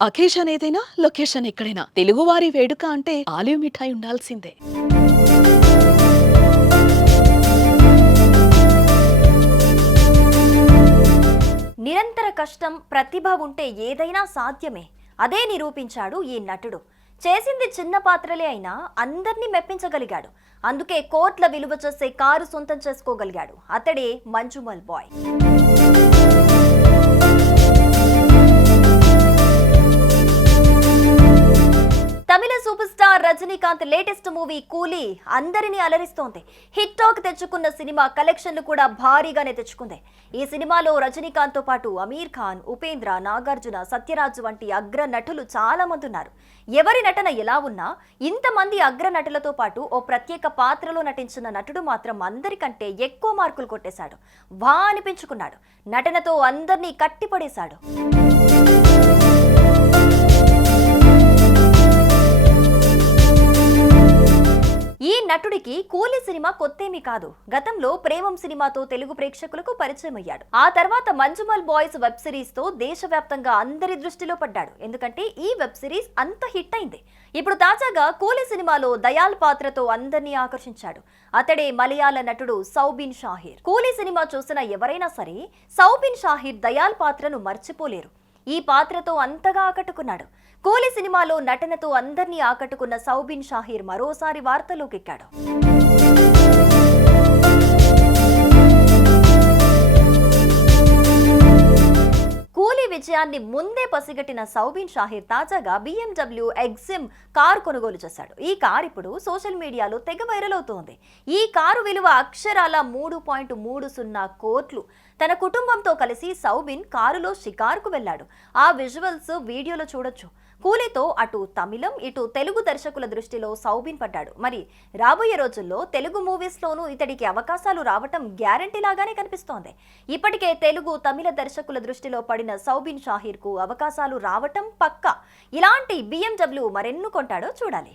Occasion ఏదైనా location ఎక్కడైనా. తెలుగువారి వేడుక అంటే ఆలివ్ మిఠాయి ఉండాల్సిందే. నిరంతర కష్టం ప్రతిభ ఉంటే ఏదైనా సాధ్యమే. అదే నిరూపించాడు ఈ నటుడు. చేసింది చిన్న పాత్రలే అయినా అందరినీ మెప్పించగలిగాడు. అందుకే కోట్ల విలువ చేసే కారు సొంతం చేసుకోగలిగాడు. అతడే Manjummel boy. Rajinikanth latest movie Coolie అందరినీ అలరిస్తోంది. హిట్ టాక్ తెచ్చుకున్న సినిమా కలెక్షన్లు కూడా భారీగానే తెచ్చుకుంది. ఈ సినిమాలో రజనీకాంత్తో పాటు అమీర్ ఖాన్ ఉపేంద్ర నాగార్జున సత్యరాజు వంటి అగ్ర నటులు చాలా మంది ఉన్నారు. ఎవరి నటన ఎలా ఉన్నా ఇంతమంది అగ్ర నటులతో పాటు ఓ ప్రత్యేక పాత్రలో నటించిన నటుడు మాత్రం అందరికంటే ఎక్కువ మార్కులు కొట్టేశాడు. వా అనిపించుకున్నాడు. నటనతో అందరినీ కట్టిపడేశాడు. నటుడికి కూలీ సినిమా కొత్తేమీ కాదు. గతంలో ప్రేమం సినిమాతో తెలుగు ప్రేక్షకులకు పరిచయం అయ్యాడు ఆ తర్వాత మంజుమల్ బాయ్స్ వెబ్ సిరీస్తో దేశవ్యాప్తంగా అందరి దృష్టిలో పడ్డాడు. ఎందుకంటే ఈ వెబ్ సిరీస్ అంత హిట్ అయింది. ఇప్పుడు తాజాగా కూలీ సినిమాలో దయాల్ పాత్రతో అందరినీ ఆకర్షించాడు. అతడే మలయాళ నటుడు సౌబిన్ షాహిర్. కూలీ సినిమా చూసిన ఎవరైనా సరే సౌబిన్ షాహిర్ దయాల్ పాత్రను మర్చిపోలేరు. ఈ పాత్రతో అంతగా ఆకట్టుకున్నాడు. కూలీ సినిమాలో నటనతో అందర్నీ ఆకట్టుకున్న సౌబిన్ షాహీర్ మరోసారి వార్తలోకెక్కాడు. విజయాన్ని ముందే పసిగట్టిన సౌబిన్ షాహిర్ తాజాగా బిఎండబ్ల్యూ ఎగ్జిమ్ కారు కొనుగోలు చేశాడు. ఈ కారు ఇప్పుడు సోషల్ మీడియాలో తెగ వైరల్ అవుతోంది. ఈ కారు విలువ అక్షరాల మూడు పాయింట్ మూడు సున్నా కోట్లు. తన కుటుంబంతో కలిసి సౌబిన్ కారులో షికార్కు వెళ్ళాడు. ఆ విజువల్స్ వీడియోలో చూడొచ్చు. కూలీతో అటు తమిళం ఇటు తెలుగు దర్శకుల దృష్టిలో సౌబిన్ పడ్డాడు. మరి రాబోయే రోజుల్లో తెలుగు మూవీస్లోనూ ఇతడికి అవకాశాలు రావటం గ్యారంటీ లాగానే కనిపిస్తోంది. ఇప్పటికే తెలుగు తమిళ దర్శకుల దృష్టిలో పడిన సౌబిన్ షాహీర్కు అవకాశాలు రావటం పక్కా. ఇలాంటి బిఎండబ్ల్యూ మరెన్ను కొంటాడో చూడాలి.